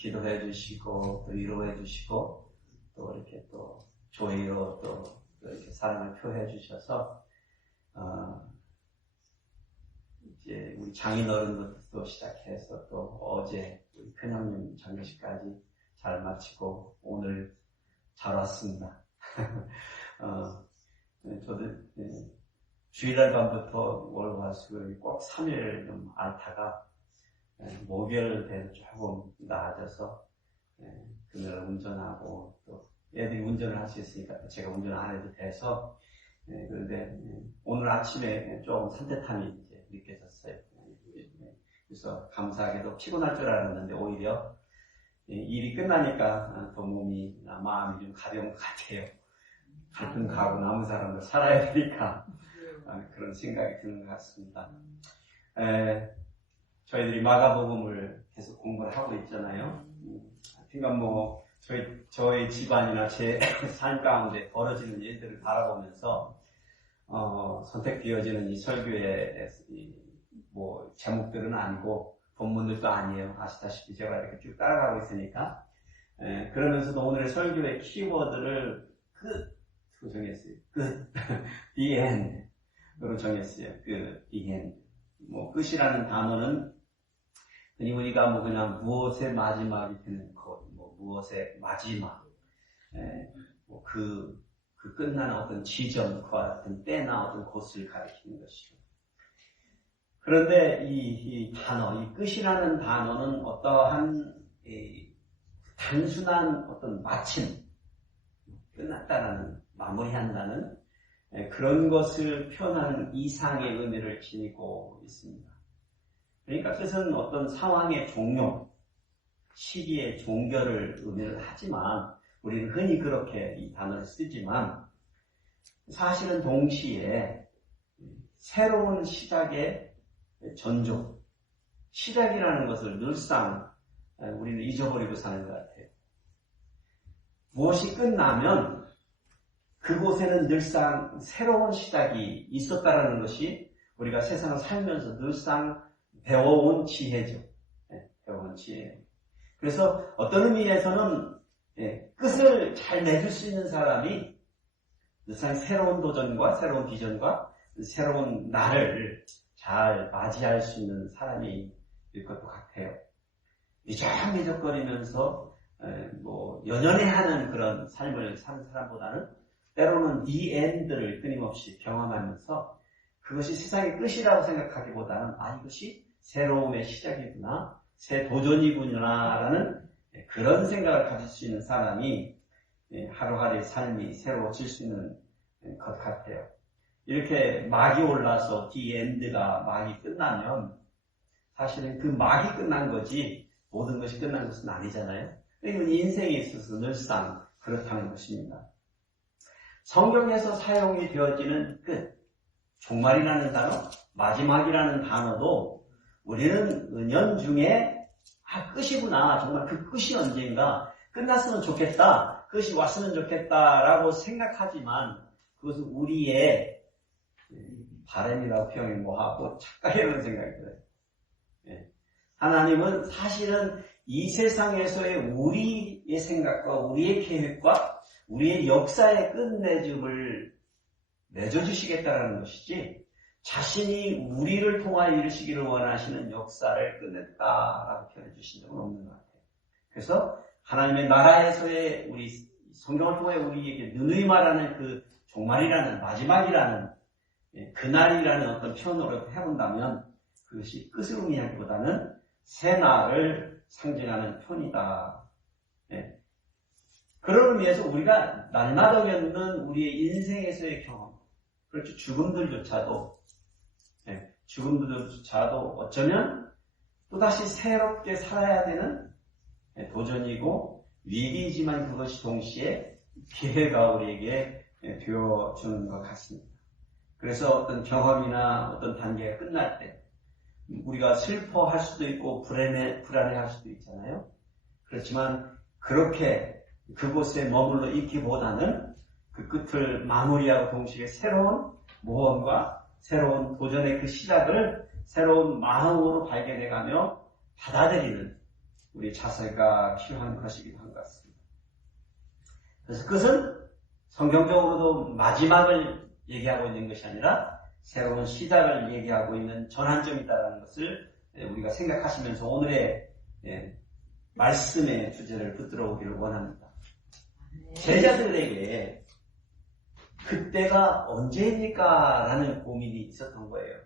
기도해 주시고, 또 위로해 주시고, 또 이렇게 또 조의로 또 이렇게 사랑을 표해 주셔서, 이제 우리 장인어른부터 시작해서 또 어제 우리 큰형님 장례식까지 잘 마치고 오늘 잘 왔습니다. 저도 주일날 밤부터 월화수요일 꼭 3일 좀 앓다가 목요일 돼서 조금 나아져서 그날 운전하고 또 애들이 운전을 할 수 있으니까 제가 운전 안 해도 돼서 그런데 오늘 아침에 조금 산뜻함이 이제 느껴졌어요. 그래서 감사하게도 피곤할 줄 알았는데 오히려 일이 끝나니까 더 몸이 마음이 좀 가벼운 것 같아요. 같은 가고 남은 사람들 살아야 되니까 그런 생각이 드는 것 같습니다. 저희들이 마가복음을 계속 공부를 하고 있잖아요. 그러니까 뭐 저희 집안이나 제 삶 가운데 벌어지는 일들을 바라보면서 선택되어지는 이 설교의 뭐 제목들은 아니고 본문들도 아니에요. 아시다시피 제가 이렇게 쭉 따라가고 있으니까 그러면서도 오늘의 설교의 키워드를 끝으로 정했어요. the end으로 정했어요. the end. 뭐 끝이라는 단어는 흔히 우리가 뭐 그냥 무엇의 마지막이 되는 것, 뭐 무엇의 마지막, 뭐 그 끝나는 어떤 지점과 같은 때나 어떤 곳을 가리키는 것이고. 그런데 이 단어, 이 끝이라는 단어는 어떠한 단순한 어떤 마침, 끝났다라는, 마무리한다는 그런 것을 표현하는 이상의 의미를 지니고 있습니다. 그러니까 뜻은 어떤 상황의 종료, 시기의 종결을 의미를 하지만 우리는 흔히 그렇게 이 단어를 쓰지만 사실은 동시에 새로운 시작의 전조, 시작이라는 것을 늘상 우리는 잊어버리고 사는 것 같아요. 무엇이 끝나면 그곳에는 늘상 새로운 시작이 있었다라는 것이 우리가 세상을 살면서 늘상 배워온 지혜죠. 배워온 지혜. 그래서 어떤 의미에서는 끝을 잘 맺을 수 있는 사람이 늘상 새로운 도전과 새로운 비전과 새로운 날을 잘 맞이할 수 있는 사람이 될 것도 같아요. 미적미적거리면서 뭐 연연해하는 그런 삶을 사는 사람보다는 때로는 the end를 끊임없이 경험하면서 그것이 세상의 끝이라고 생각하기보다는 이것이 새로움의 시작이구나, 새 도전이구나라는 그런 생각을 가질 수 있는 사람이 하루하루의 삶이 새로워질 수 있는 것 같아요. 이렇게 막이 올라서 the end가 막이 끝나면 사실은 그 막이 끝난 거지 모든 것이 끝난 것은 아니잖아요. 그러니까 인생에 있어서 늘상 그렇다는 것입니다. 성경에서 사용이 되어지는 끝, 종말이라는 단어, 마지막이라는 단어도 우리는 은연중에 끝이구나, 정말 그 끝이 언젠가 끝났으면 좋겠다, 끝이 왔으면 좋겠다라고 생각하지만 그것은 우리의 바람이라고 표현이 뭐하고 착각이라는 생각이 들어요. 하나님은 사실은 이 세상에서의 우리의 생각과 우리의 계획과 우리의 역사의 끝맺음을 맺어주시겠다는 것이지 자신이 우리를 통하여 이루시기를 원하시는 역사를 끝냈다라고 표현해 주신 적은 없는 것 같아요. 그래서 하나님의 나라에서의 우리 성경을 통해 우리에게 누누이 말하는 그 종말이라는 마지막이라는 그날이라는 어떤 표현으로 해본다면 그것이 끝을 의미하기보다는 새 날을 상징하는 표현이다. 그런 의미에서 우리가 날마다 겪는 우리의 인생에서의 경험, 그렇죠. 죽음들조차도 어쩌면 또다시 새롭게 살아야 되는 도전이고 위기이지만 그것이 동시에 기회가 우리에게 되어주는 것 같습니다. 그래서 어떤 경험이나 어떤 단계가 끝날 때 우리가 슬퍼할 수도 있고 불안해할 수도 있잖아요. 그렇지만 그렇게 그곳에 머물러 있기보다는 그 끝을 마무리하고 동시에 새로운 모험과 새로운 도전의 그 시작을 새로운 마음으로 발견해가며 받아들이는 우리 자세가 필요한 것이기도 한 것 같습니다. 그래서 그것은 성경적으로도 마지막을 얘기하고 있는 것이 아니라 새로운 시작을 얘기하고 있는 전환점이 있다는 것을 우리가 생각하시면서 오늘의 말씀의 주제를 붙들어 오기를 원합니다. 제자들에게 그때가 언제입니까? 라는 고민이 있었던 거예요.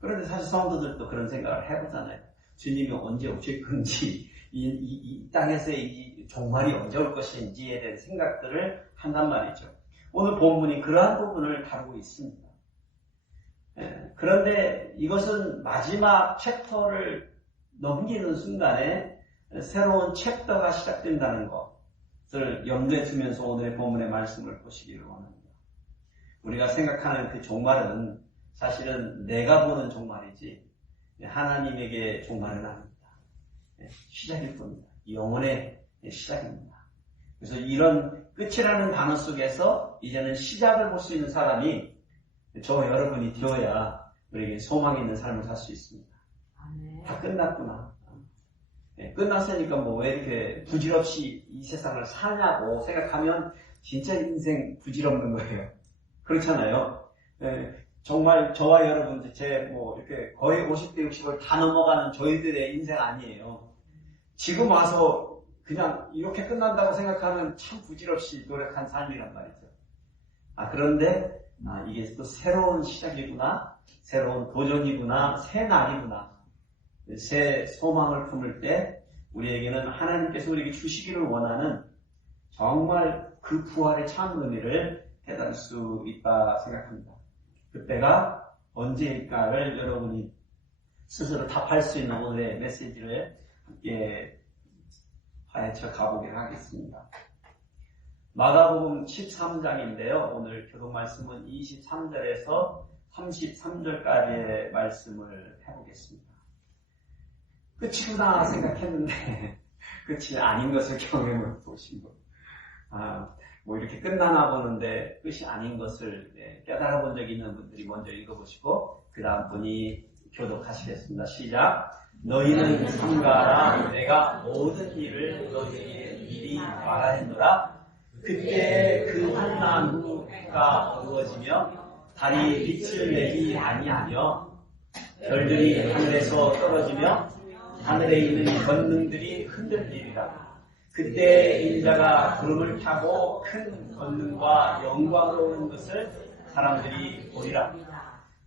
그런데 사실 성도들도 그런 생각을 해보잖아요. 주님이 언제 오실 건지, 이 땅에서 이 종말이 언제 올 것인지에 대한 생각들을 한단 말이죠. 오늘 본문이 그러한 부분을 다루고 있습니다. 그런데 이것은 마지막 챕터를 넘기는 순간에 새로운 챕터가 시작된다는 것을 염두에 두면서 오늘의 본문의 말씀을 보시기를 원합니다. 우리가 생각하는 그 종말은 사실은 내가 보는 종말이지 하나님에게 종말은 아닙니다. 시작일 뿐입니다. 영혼의 시작입니다. 그래서 이런 끝이라는 단어 속에서 이제는 시작을 볼 수 있는 사람이 저와 여러분이 되어야 우리에게 소망이 있는 삶을 살 수 있습니다. 다 끝났구나. 끝났으니까 뭐 왜 이렇게 부질없이 이 세상을 사냐고 생각하면 진짜 인생 부질없는 거예요. 그렇잖아요. 정말 저와 여러분, 이렇게 거의 50대, 60을 다 넘어가는 저희들의 인생 아니에요. 지금 와서 그냥 이렇게 끝난다고 생각하면 참 부질없이 노력한 삶이란 말이죠. 그런데, 이게 또 새로운 시작이구나, 새로운 도전이구나, 새 날이구나, 새 소망을 품을 때 우리에게는 하나님께서 우리에게 주시기를 원하는 정말 그 부활의 참 의미를 깨달을 수 있다 생각합니다. 그때가 언제일까를 여러분이 스스로 답할 수 있는 오늘의 메시지를 함께 파헤쳐 가보기를 하겠습니다. 마가복음 13장인데요. 오늘 교독 말씀은 23절에서 33절까지의 말씀을 해보겠습니다. 끝이구나 생각했는데 끝이 아닌 것을 경험해 보시고 뭐 이렇게 끝나나 보는데 끝이 아닌 것을 깨달아 본 적이 있는 분들이 먼저 읽어보시고 그 다음 분이 교독하시겠습니다. 시작. 너희는 삼가하라. 내가 모든 일을 너희에게 미리 말하노라. 그때 그 한 나무가 어두워지며 달이 빛을 내지 아니하며 별들이 하늘에서 떨어지며 하늘에 있는 권능들이 흔들리리라. 그때 인자가 구름을 타고 큰 권능과 영광으로 오는 것을 사람들이 보리라.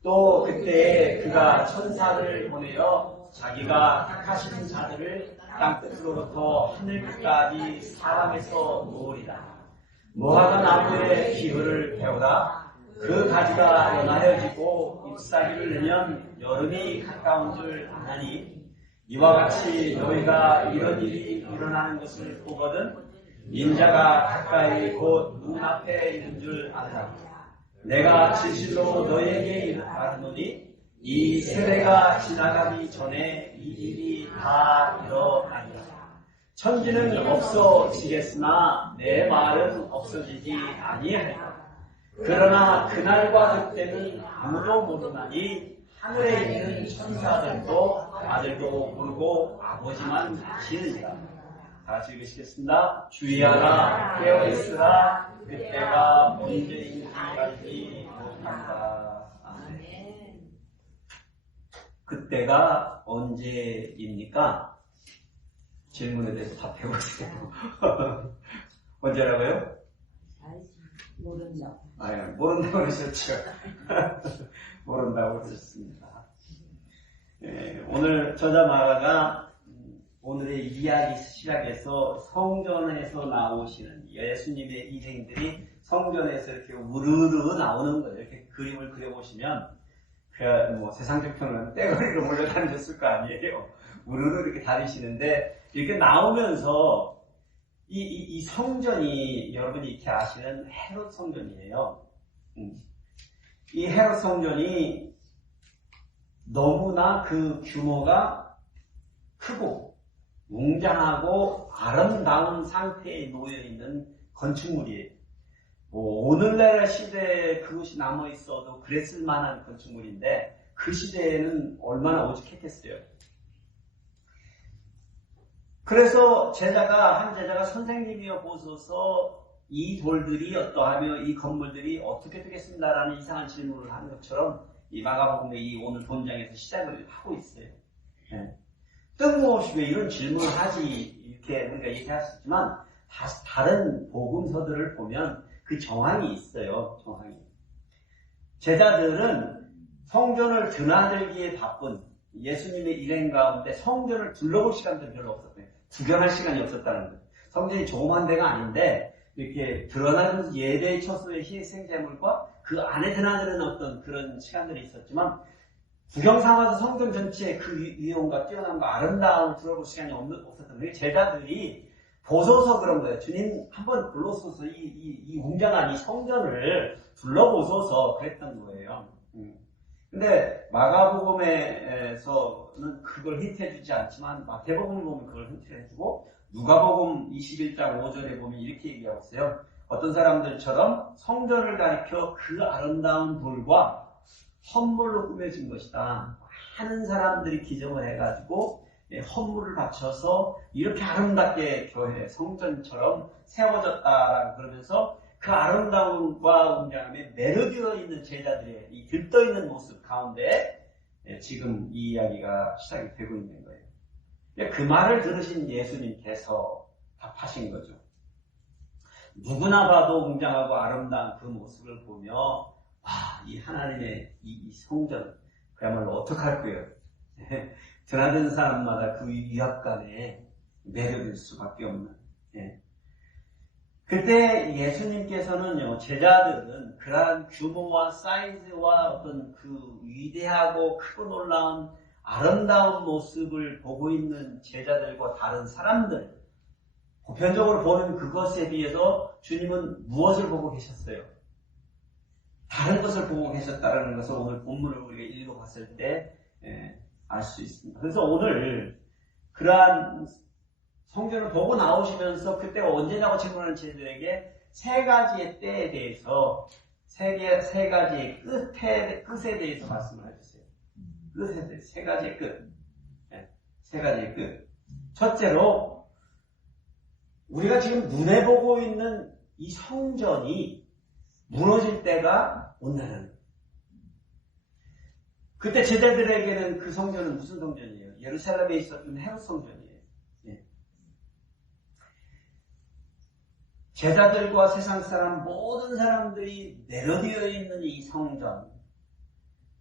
또 그때 그가 천사를 보내어 자기가 택하신 자들을 땅끝으로부터 하늘끝까지 사람에서 모으리라. 무화과 나무의 기후를 배우라. 그 가지가 연하여지고 잎사귀를 내면 여름이 가까운 줄 아나니 이와 같이 너희가 이런 일이 일어나는 것을 보거든 인자가 가까이 곧 눈앞에 있는 줄 알라. 내가 진실로 너희에게 말하노니 이 세대가 지나가기 전에 이 일이 다 일어나리라. 천지는 없어지겠으나 내 말은 없어지지 아니하리라. 그러나 그날과 그때는 아무도 모르나니 하늘에 있는 천사들도 아들도 모르고 아버지만 아시느니라. 다 같이 읽으시겠습니다. 주의하라 깨어있으라 그때가 언제인지 알지 못한다. 아멘. 그때가 언제입니까? 질문에 대해서 답해보세요. 언제라고요? 모른다. 모른다고 그러셨죠. 모른다고 그러셨습니다. 오늘 저자 마가가 오늘의 이야기 시작에서 성전에서 나오시는 예수님의 일행들이 성전에서 이렇게 우르르 나오는 거예요. 이렇게 그림을 그려보시면 뭐 세상적 표현은 떼거리로 몰려다니셨을 거 아니에요. 우르르 이렇게 다니시는데 이렇게 나오면서 이 성전이 여러분이 이렇게 아시는 헤롯 성전이에요. 이 헤롯 성전이 너무나 그 규모가 크고 웅장하고 아름다운 상태에 놓여있는 건축물이에요. 뭐 오늘날 시대에 그것이 남아있어도 그랬을 만한 건축물인데 그 시대에는 얼마나 오죽했겠어요. 그래서 한 제자가 선생님이여 보소서 이 돌들이 어떠하며 이 건물들이 어떻게 되겠습니다라는 이상한 질문을 하는 것처럼 이 마가복음의 이 오늘 본장에서 시작을 하고 있어요. 네. 뜬금없이 왜 이런 질문을 하지 이렇게 우리가 얘기할 수 있지만 다른 복음서들을 보면 그 정황이 있어요. 정황이. 제자들은 성전을 드나들기에 바쁜 예수님의 일행 가운데 성전을 둘러볼 시간도 별로 없었대요. 구경할 시간이 없었다는 거예요. 성전이 조그만 데가 아닌데 이렇게 드러나는 예배의 처소의 희생제물과 그 안에 드나드는 어떤 그런 시간들이 있었지만 구경 삼아서 성전 전체의 그 위엄과 뛰어남과 아름다움을 들어볼 시간이 없었던 거예요. 제자들이 보소서 그런 거예요. 주님 한번 불러소서 이 웅장한 이 성전을 둘러보소서 그랬던 거예요. 근데 마가복음에서는 그걸 힌트해주지 않지만 마태복음을 보면 그걸 힌트해주고 누가복음 21장 5절에 보면 이렇게 얘기하고 있어요. 어떤 사람들처럼 성전을 가리켜 그 아름다운 돌과 헌물로 꾸며진 것이다. 많은 사람들이 기증을 해가지고 헌물을 바쳐서 이렇게 아름답게 교회 성전처럼 세워졌다라고 그러면서 그 아름다움과 웅장함에 매료되어 있는 제자들의 이 들떠있는 모습 가운데 지금 이 이야기가 시작이 되고 있는 거예요. 그 말을 들으신 예수님께서 답하신 거죠. 누구나 봐도 웅장하고 아름다운 그 모습을 보며 이 하나님의 이 성전 그야말로 어떡할 거예요. 드나드는 사람마다 그 위압감에 매료될 수밖에 없는. 그때 예수님께서는요, 제자들은 그러한 규모와 사이즈와 어떤 그 위대하고 크고 놀라운 아름다운 모습을 보고 있는 제자들과 다른 사람들, 보편적으로 보는 그것에 비해서 주님은 무엇을 보고 계셨어요? 다른 것을 보고 계셨다는 것을 오늘 본문을 우리가 읽어봤을 때 알 수 있습니다. 그래서 오늘 그러한 성전을 보고 나오시면서 그때가 언제냐고 질문하는 제자들에게 세 가지의 때에 대해서 세 가지의 끝에 대해서 말씀을 해주세요. 끝에 대해서 세 가지의 끝. 세 가지의 끝. 첫째로 우리가 지금 눈에 보고 있는 이 성전이 무너질 때가 온다는 거예요. 그때 제자들에게는 그 성전은 무슨 성전이에요? 예루살렘에 있었던 헤롯 성전이에요. 제자들과 세상 사람 모든 사람들이 내려되어 있는 이 성전.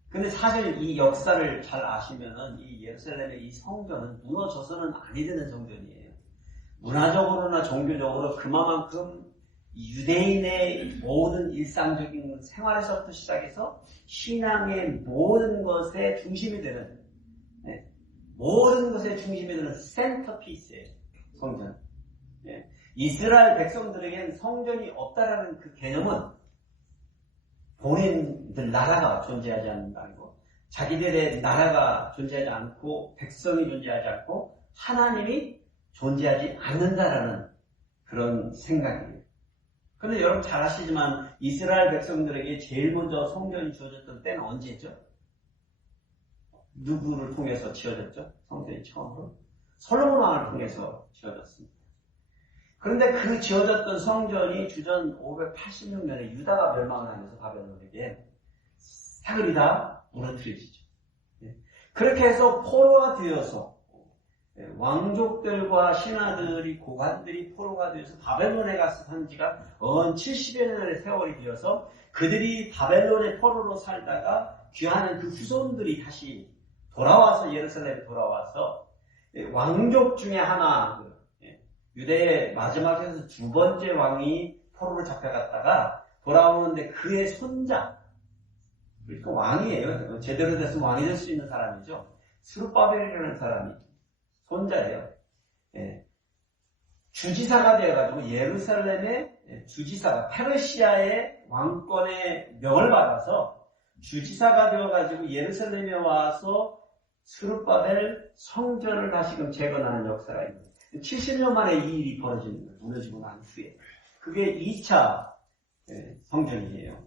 근데 사실 이 역사를 잘 아시면은 이 예루살렘의 이 성전은 무너져서는 아니 되는 성전이에요. 문화적으로나 종교적으로 그만큼 유대인의 모든 일상적인 생활에서부터 시작해서 신앙의 모든 것의 중심이 되는 모든 것의 중심이 되는 센터피스예요. 성전. 이스라엘 백성들에게는 성전이 없다라는 그 개념은 본인들 나라가 존재하지 않는다는 거, 자기들의 나라가 존재하지 않고 백성이 존재하지 않고 하나님이 존재하지 않는다라는 그런 생각이에요. 그런데 여러분 잘 아시지만 이스라엘 백성들에게 제일 먼저 성전이 지어졌던 때는 언제죠? 누구를 통해서 지어졌죠? 성전이 처음으로? 솔로몬 왕을 통해서 지어졌습니다. 그런데 그 지어졌던 성전이 주전 586년에 유다가 멸망을 하면서 바벨론에게 사글이 다 무너뜨려지죠. 그렇게 해서 포로가 되어서 왕족들과 신하들이 고관들이 포로가 되어서 바벨론에 가서 산 지가 70여 년의 세월이 되어서 그들이 바벨론의 포로로 살다가 귀하는 그 후손들이 다시 돌아와서 예루살렘에 돌아와서 왕족 중에 하나 유대의 마지막에서 두 번째 왕이 포로로 잡혀갔다가 돌아오는데 그의 손자, 그러니까 왕이에요. 제대로 돼서 왕이 될 수 있는 사람이죠. 스룹바벨이라는 사람이 손자예요. 주지사가 되어가지고 예루살렘의 주지사가 페르시아의 왕권의 명을 받아서 주지사가 되어가지고 예루살렘에 와서 스룹바벨 성전을 다시금 재건하는 역사가 있습니다. 70년 만에 이 일이 벌어지는 거예요. 무너지고 난 후에. 그게 2차 성전이에요.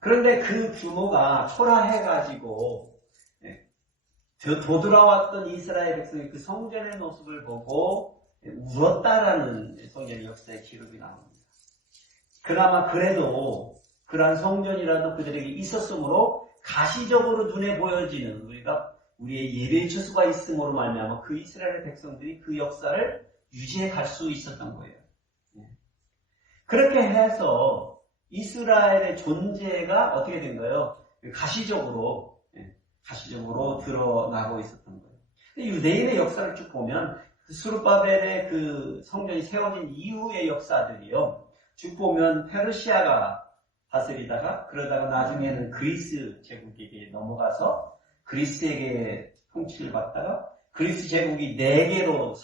그런데 그 규모가 초라해가지고 도돌아왔던 이스라엘 백성이 그 성전의 모습을 보고 울었다라는 성전 역사의 기록이 나옵니다. 그나마 그래도 그러한 성전이라도 그들에게 있었으므로 가시적으로 눈에 보여지는 우리의 예배의 처수가 있음으로 말미암아 그 이스라엘 백성들이 그 역사를 유지해 갈 수 있었던 거예요. 그렇게 해서 이스라엘의 존재가 어떻게 된 거예요? 가시적으로 드러나고 있었던 거예요. 유대인의 역사를 쭉 보면 스룹바벨의 그 성전이 세워진 이후의 역사들이요. 쭉 보면 페르시아가 다스리다가 그러다가 나중에는 그리스 제국에게 넘어가서 그리스에게 통치를 받다가 그리스 제국이 4개로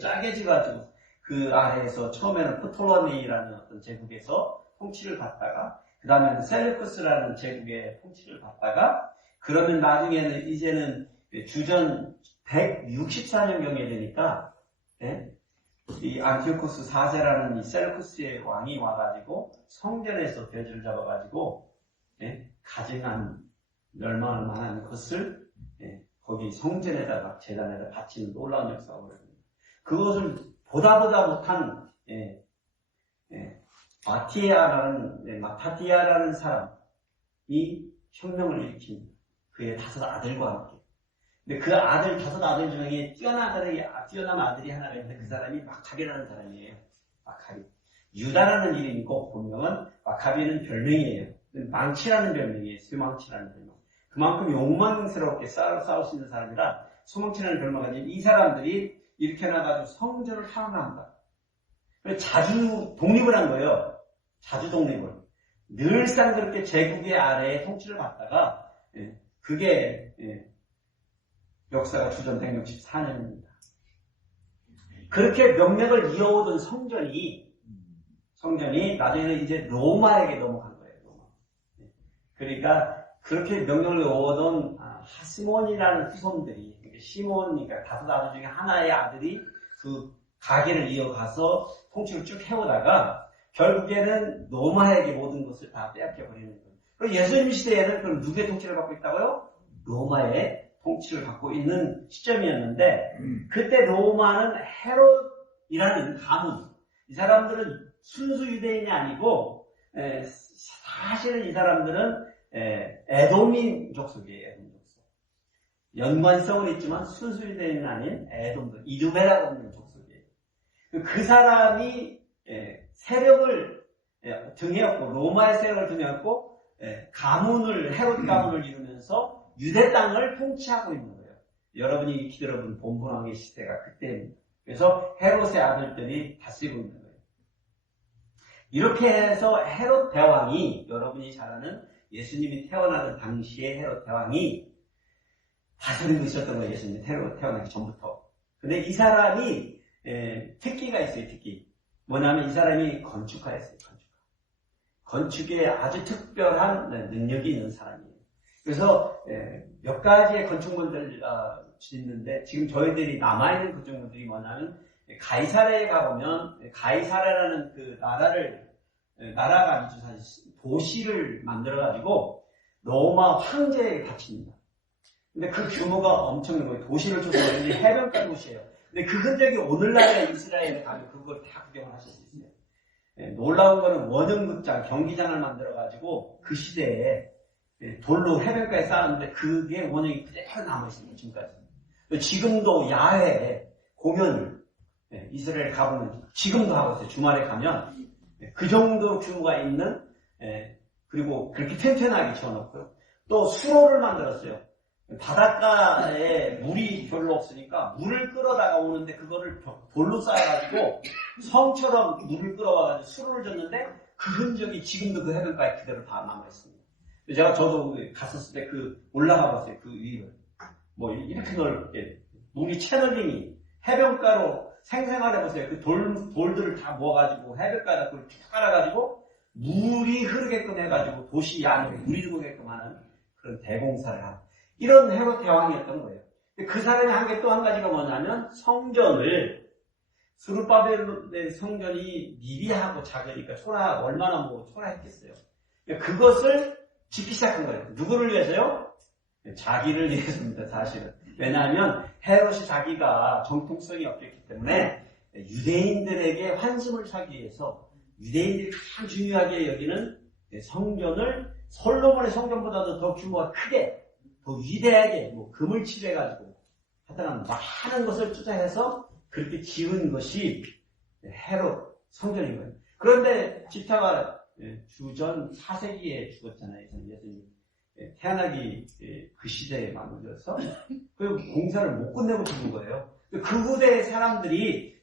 짜개져가지고 그 아래에서 처음에는 프톨로메이라는 어떤 제국에서 통치를 받다가 그 다음에는 셀루쿠스라는 제국의 통치를 받다가 그러면 나중에는 이제는 주전 164년경에 되니까 이 안티오코스 4세라는 이 셀루쿠스의 왕이 와가지고 성전에서 돼지를 잡아가지고 가증한 멸망할 만한 것을 거기 성전에다가 제단에다 바치는 놀라운 역사가 벌어집니다. 그것을 보다 못한 마타디아라는 사람이 혁명을 일으킵니다. 그의 5 아들과 함께. 근데 그 5 아들 중에 뛰어난 아들이 하나가 있는데 그 사람이 마카비라는 사람이에요. 마카비. 유다라는 이름이고 본명은 마카비는 별명이에요. 망치라는 별명이에요. 쇠망치라는 별명. 그만큼 욕망스럽게 싸울 수 있는 사람이라 소망치라는 별명을 가진 이 사람들이 이렇게 나가지고 성전을 탐험한다. 자주 독립을 한 거예요. 자주 독립을. 늘상 그렇게 제국의 아래에 통치를 받다가 그게 역사가 주전 164년입니다. 그렇게 명맥을 이어오던 성전이 나중에는 이제 로마에게 넘어간 거예요. 로마. 그러니까 그렇게 명령을 이어오던 하스몬이라는 후손들이 시몬, 그러니까 5 아들 중에 하나의 아들이 그 가계를 이어가서 통치를 쭉 해오다가 결국에는 로마에게 모든 것을 다 빼앗겨버리는 거예요. 그럼 예수님 시대에는 그럼 누구의 통치를 받고 있다고요? 로마의 통치를 받고 있는 시점이었는데 그때 로마는 헤롯이라는 가문, 이 사람들은 순수 유대인이 아니고 사실은 이 사람들은 에돔민족 속이에요. 에돔 족속. 연관성은 있지만 순수 유대인은 아닌 에돔들, 이두메라고 하는 족속이에요. 그 사람이 세력을 등에 업고 로마의 세력을 등에 업고 헤롯 가문을 이루면서 유대 땅을 통치하고 있는 거예요. 여러분이 익히 들어본 본분왕의 시대가 그때입니다. 그래서 헤롯의 아들들이 다스리고 있는 거예요. 이렇게 해서 헤롯 대왕이, 여러분이 잘 아는 예수님이 태어나던 당시에 헤롯 대왕이 다스리고 있었던 거예요. 예수님이 태어나기 전부터. 근데 이 사람이 특기가 있어요. 특기. 뭐냐면 이 사람이 건축가였어요. 건축에 아주 특별한 능력이 있는 사람이에요. 그래서 몇 가지의 건축물들 짓는데 지금 저희들이 남아있는 건축물들이 뭐냐면 가이사레에 가보면 가이사레라는 그 나라가 아주 도시를 만들어가지고 로마 황제에게 바칩니다. 근데 그 규모가 엄청난 거예요. 도시를 조성하는 해변가 도시예요. 근데 그 흔적이 오늘날의 이스라엘에 가면 그걸 다 구경을 하실 수 있어요. 놀라운 거는 원형극장, 경기장을 만들어가지고 그 시대에 돌로 해변가에 쌓았는데 그게 원형이 그대로 남아있습니다. 지금까지. 지금도 야외에 공연을 이스라엘 가보면 지금도 하고 있어요. 주말에 가면 그 정도 규모가 있는 그리고 그렇게 튼튼하게 지어놓고요. 또 수로를 만들었어요. 바닷가에 물이 별로 없으니까 물을 끌어다가 오는데 그거를 돌로 쌓아가지고 성처럼 물을 끌어와가지고 수로를 줬는데 그 흔적이 지금도 그 해변가에 그대로 다 남아있습니다. 저도 갔었을 때 올라가 봤어요. 그 위를. 이렇게 넓게. 물이 채널링이 해변가로 생생하게 보세요. 그 돌들을 다 모아가지고 해변가에다 그걸 쭉 깔아가지고 물이 흐르게끔 해가지고 도시 안에 물이 흐르게끔 하는 그런 대공사를 하고. 이런 헤롯 대왕이었던 거예요. 그 사람이 한 게 또 한 가지가 뭐냐면 성전을 스룹바벨의 성전이 미비하고 작으니까 얼마나 초라했겠어요. 그것을 짓기 시작한 거예요. 누구를 위해서요? 자기를 위해서입니다, 사실은. 왜냐하면 헤롯이 자기가 정통성이 없었기 때문에 유대인들에게 환심을 사기 위해서 유대인들이 가장 중요하게 여기는 성전을 솔로몬의 성전보다도 더 규모가 크게, 더 위대하게 금을 칠해가지고 하여튼 많은 것을 투자해서 그렇게 지은 것이 헤롯 성전인 거예요. 그런데 지타가 주전 4세기에 죽었잖아요. 예수님 태어나기 그 시대에 맞물려서 그 공사를 못 끝내고 죽은 거예요. 그 후대의 사람들이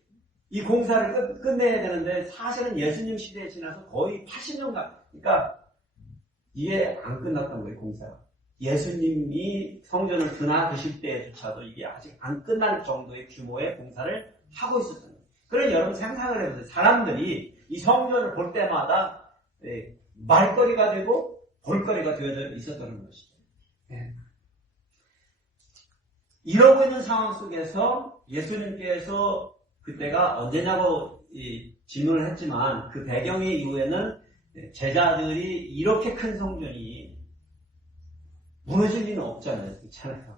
이 공사를 끝내야 되는데 사실은 예수님 시대에 지나서 거의 80년간, 그러니까 이게 안 끝났던 거예요, 공사가. 예수님이 성전을 드나드실 때조차도 이게 아직 안 끝날 정도의 규모의 공사를 하고 있었던 거예요. 그럼 여러분 상상을 해보세요. 사람들이 이 성전을 볼 때마다 말거리가 되고 볼거리가 되어져 있었다는 것이죠. 이러고 있는 상황 속에서 예수님께서 그때가 언제냐고 질문을 했지만 그 배경의 이후에는 제자들이 이렇게 큰 성전이 무너질 리는 없잖아요. 그렇잖아요.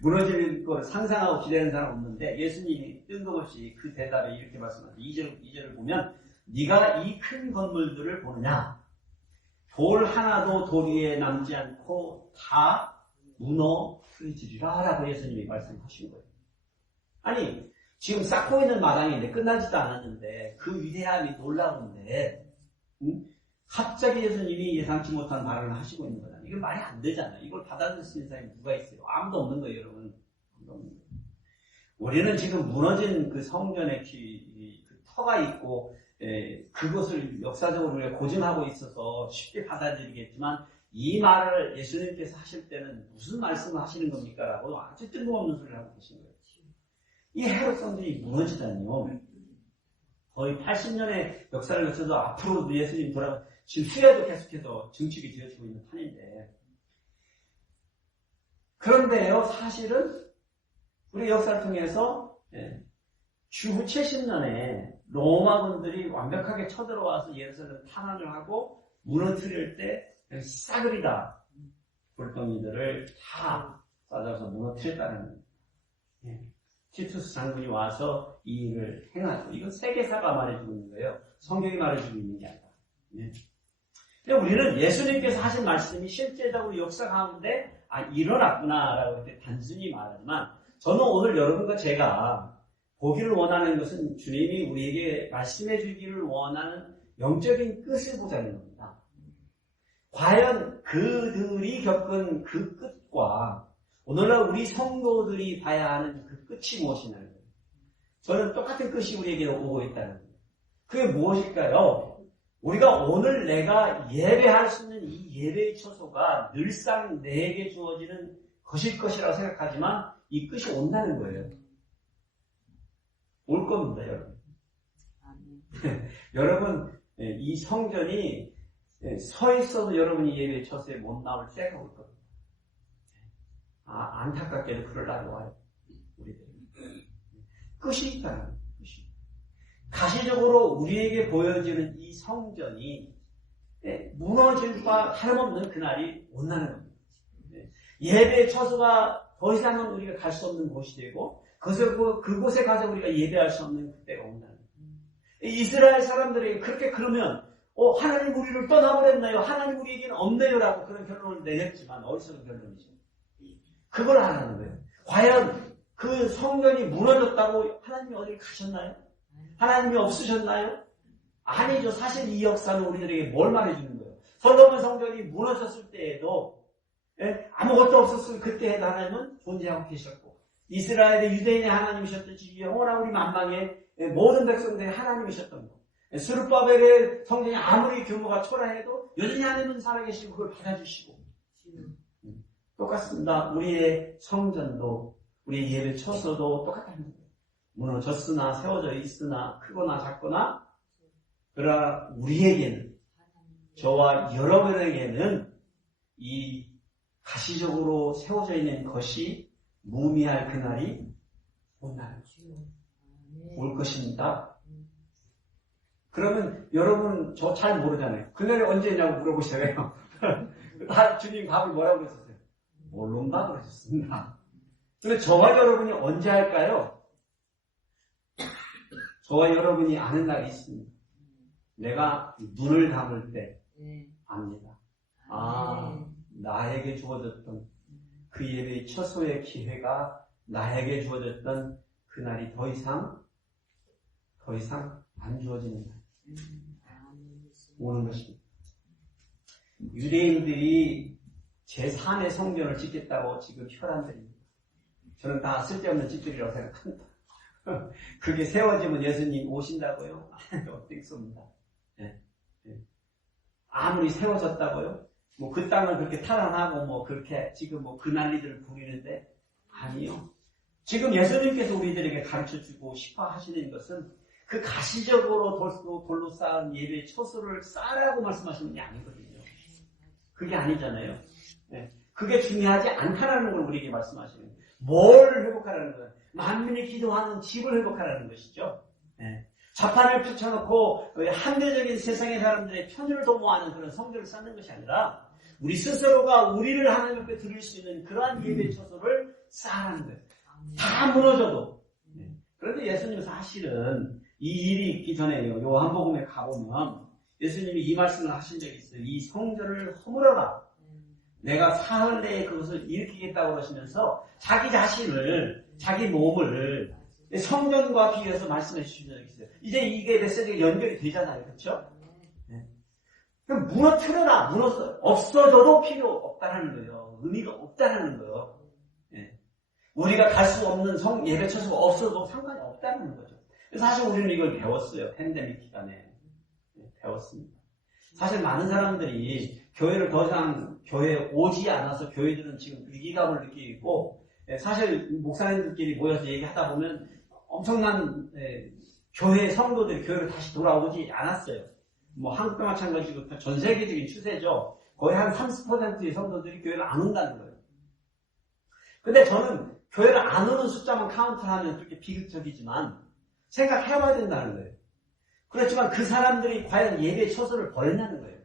무너질 거를 상상하고 기대하는 사람 없는데 예수님이 뜬금없이 그 대답에 이렇게 말씀하세요. 2절을 보면 네가 이 큰 건물들을 보느냐? 돌 하나도 돌 위에 남지 않고 다 무너뜨리리라 라고 예수님이 말씀하신 거예요. 아니 지금 쌓고 있는 마당인데 끝나지도 않았는데 그 위대함이 놀라운데 갑자기 예수님이 예상치 못한 말을 하시고 있는 거잖아요. 이건 말이 안 되잖아요. 이걸 받아들일 수 있는 사람이 누가 있어요? 아무도 없는 거예요, 여러분. 아무도 없는 거예요. 우리는 지금 무너진 그 성전에 그 터가 있고 그것을 역사적으로 우리가 고증하고 있어서 쉽게 받아들이겠지만 이 말을 예수님께서 하실 때는 무슨 말씀을 하시는 겁니까? 라고 아주 뜬금없는 소리를 하고 계신 거예요. 이 헤롯 성전이 무너지다니요. 거의 80년의 역사를 거쳐서 앞으로도 예수님 지금 후에도 계속해서 증축이 되어지고 있는 판인데. 그런데요, 사실은 우리 역사를 통해서 주후 70년에 로마군들이 완벽하게 쳐들어와서 예루살렘 탄환을 하고 무너뜨릴 때 싸그리다 돌덩이들을 다 싸져서 무너뜨렸다는 티투스 장군이 와서 이 일을 행하죠. 이건 세계사가 말해주고 있는 거예요. 성경이 말해주고 있는 게 아니라. 근데 우리는 예수님께서 하신 말씀이 실제적으로 역사 가운데 일어났구나라고 이렇게 단순히 말하지만 저는 오늘 여러분과 제가 보기를 원하는 것은 주님이 우리에게 말씀해 주기를 원하는 영적인 끝을 보자는 겁니다. 과연 그들이 겪은 그 끝과 오늘날 우리 성도들이 봐야 하는 그 끝이 무엇이냐는 거예요. 저는 똑같은 끝이 우리에게 오고 있다는 거예요. 그게 무엇일까요? 우리가 오늘 내가 예배할 수 있는 이 예배의 처소가 늘상 내게 주어지는 것일 것이라고 생각하지만 이 끝이 온다는 거예요. 올 겁니다, 여러분. 여러분, 이 성전이 서 있어도 여러분이 예배의 처소에 못 나올 때가 올 겁니다. 안타깝게도 그럴 날이 와요. 우리들. 끝이 있다는 거예요. 끝이. 가시적으로 우리에게 보여지는 이 성전이 무너질 바 다름없는 그날이 온다는 겁니다. 예배의 처소가 더 이상은 우리가 갈 수 없는 곳이 되고 그곳에 가서 우리가 예배할 수 없는 그때가 온다는 거예요. 이스라엘 사람들에게 그렇게 그러면 하나님 우리를 떠나버렸나요? 하나님 우리에게는 없네요? 라고 그런 결론을 내렸지만 어리석은 결론이죠. 그걸 하라는 거예요. 과연 그 성전이 무너졌다고 하나님이 어딜 가셨나요? 하나님이 없으셨나요? 아니죠. 사실 이 역사는 우리들에게 뭘 말해주는 거예요? 솔로몬 성전이 무너졌을 때에도 아무것도 없었을 그때 하나님은 존재하고 계셨고 이스라엘의 유대인의 하나님이셨듯이 영원한 우리 만방의 모든 백성들의 하나님이셨던 거. 스룹바벨의 성전이 아무리 규모가 초라해도 여전히 하나님은 살아계시고 그걸 받아주시고 똑같습니다. 우리의 성전도 우리의 예배 처소도 똑같다는 거예요. 무너졌으나 세워져 있으나 크거나 작거나 그러나 우리에게는 저와 여러분에게는 이 가시적으로 세워져 있는 것이 무미할 그날이 온다는 거예요. 올 것입니다. 그러면 여러분 저 잘 모르잖아요. 그날이 언제냐고 물어보시잖아요. 주님 답을 뭐라고 그랬었어요? 모른다 그러셨습니다. 근데 저와 여러분이 언제 할까요? 저와 여러분이 아는 날이 있습니다. 내가 눈을 감을 때 압니다. 아, 나에게 주어졌던 그 예배의 처소의 기회가 나에게 주어졌던 그날이 더 이상 안 주어지는 날. 오는 것입니다. 유대인들이 제3의 성전을 짓겠다고 지금 혈안드립니다. 저는 다 쓸데없는 짓들이라고 생각합니다. 그게 세워지면 예수님 오신다고요? 없겠습니다. 아무리 세워졌다고요? 뭐 그 땅을 그렇게 탈환하고 뭐 그렇게 지금 뭐 그 난리들을 부리는데 아니요. 지금 예수님께서 우리들에게 가르쳐주고 싶어 하시는 것은 그 가시적으로 돌로 쌓은 예배의 처소를 쌓으라고 말씀하시는 게 아니거든요. 그게 아니잖아요. 그게 중요하지 않다라는 걸 우리에게 말씀하시는 거예요. 뭘 회복하라는 거예요? 만민이 기도하는 집을 회복하라는 것이죠. 자판을 펼쳐놓고 한대적인 세상의 사람들의 편의를 도모하는 그런 성전을 쌓는 것이 아니라 우리 스스로가 우리를 하나님 앞에 드릴 수 있는 그러한 예배의 처소를 쌓으라는 거예요. 다 무너져도. 그런데 예수님은 사실은 이 일이 있기 전에요. 요한복음에 가보면 예수님이 이 말씀을 하신 적이 있어요. 이 성전을 허물어라. 내가 사흘 내에 그것을 일으키겠다고 그러시면서 자기 자신을, 자기 몸을 성전과 비교해서 말씀해 주신 적이 있어요. 이제 이게 메시지가 연결이 되잖아요. 그렇죠? 그럼 무너뜨려라. 없어져도 필요 없다는 거예요. 의미가 없다는 거예요. 우리가 갈 수 없는 예배 처소가 없어도 상관이 없다는 거죠. 사실 우리는 이걸 배웠어요. 팬데믹 기간에. 배웠습니다. 사실 많은 사람들이 교회를 더 이상 교회에 오지 않아서 교회들은 지금 위기감을 느끼고 있고, 사실 목사님들끼리 모여서 얘기하다 보면 엄청난 교회 성도들이 교회로 다시 돌아오지 않았어요. 뭐 한국도 마찬가지고 전 세계적인 추세죠. 거의 한 30%의 성도들이 교회를 안 온다는 거예요. 근데 저는 교회를 안 오는 숫자만 카운트하면 그렇게 비극적이지만 생각해봐야 된다는 거예요. 그렇지만 그 사람들이 과연 예배의 처소를 버렸냐는 거예요.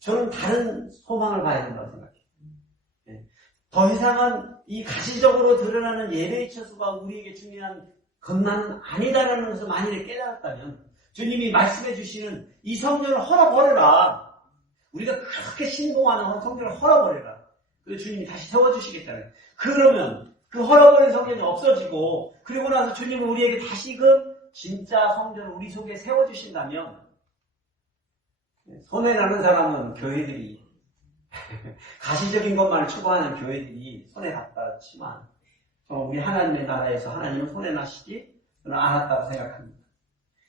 저는 다른 소망을 봐야 된다고 생각해요. 더 이상은 이 가시적으로 드러나는 예배의 처소가 우리에게 중요한 것만은 아니다라는 것을 만일에 깨달았다면 주님이 말씀해 주시는 이 성전을 헐어버려라. 우리가 그렇게 신봉하는 성전을 헐어버려라. 그래서 주님이 다시 세워주시겠다는 거예요. 그러면 그 헐어버린 성전이 없어지고 그리고 나서 주님은 우리에게 다시금 진짜 성전을 우리 속에 세워주신다면 손해나는 사람은 교회들이 가시적인 것만을 추구하는 교회들이 손해갔다 치만 우리 하나님의 나라에서 하나님은 손해나시지 저는 않았다고 생각합니다.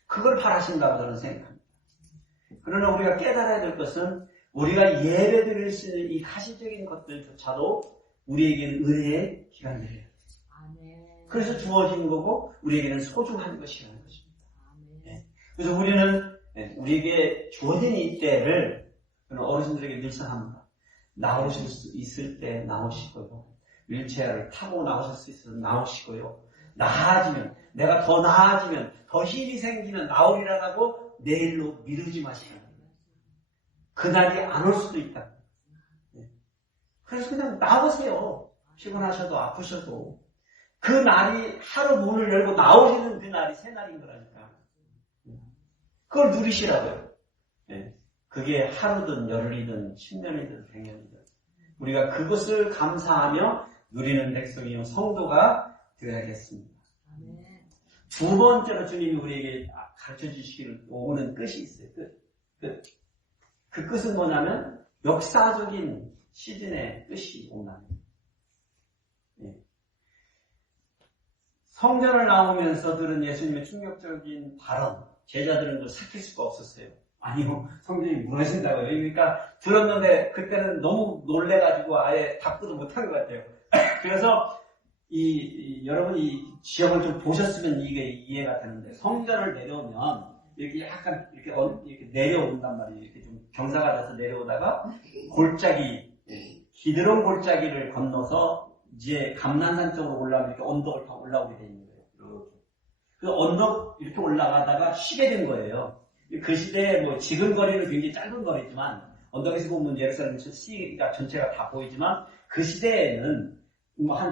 그걸 바라신다고 저는 생각합니다. 그러나 우리가 깨달아야 될 것은 우리가 예배드릴 수 있는 이 가시적인 것들조차도 우리에게는 은혜의 기간들이에요. 그래서 주어진 거고 우리에게는 소중한 것이라는 것입니다. 그래서 우리는 우리에게 주어진 이 때를 어르신들에게 늘상 합니다. 나오실 수 있을 때 나오시고요. 휠체어를 타고 나오실 수 있으면 나오시고요. 내가 더 나아지면 더 힘이 생기면 나오리라고 내일로 미루지 마시라. 그날이 안 올 수도 있다. 그래서 그냥 나오세요. 피곤하셔도 아프셔도. 그 날이 하루 문을 열고 나오시는 그 날이 새날인 거라니까. 그걸 누리시라고요. 그게 하루든 열흘이든 10년이든 100년이든 우리가 그것을 감사하며 누리는 백성이요 성도가 되어야겠습니다. 두 번째로 주님이 우리에게 가르쳐 주시기를 오는 끝이 있어요. 끝. 그 끝은 뭐냐면 역사적인 시즌의 끝이 온다는 거예요. 성전을 나오면서 들은 예수님의 충격적인 발언, 제자들은 그걸 삭힐 수가 없었어요. 아니요, 성전이 무너진다고요. 그러니까 들었는데 그때는 너무 놀래가지고 아예 답도 못한 것 같아요. 그래서 여러분이 지역을 좀 보셨으면 이게 이해가 되는데 성전을 내려오면 이렇게 약간 이렇게 내려온단 말이에요. 이렇게 좀 경사가 돼서 내려오다가 기드론 골짜기를 건너서 이제 감난산 쪽으로 올라오면 이렇게 언덕을 다 올라오게 되는 거예요. 이렇게. 그 언덕 이렇게 올라가다가 쉬게 된 거예요. 그 시대에 지금 거리는 굉장히 짧은 거리지만 언덕에서 보면 예루살렘 시가 전체가 다 보이지만 그 시대에는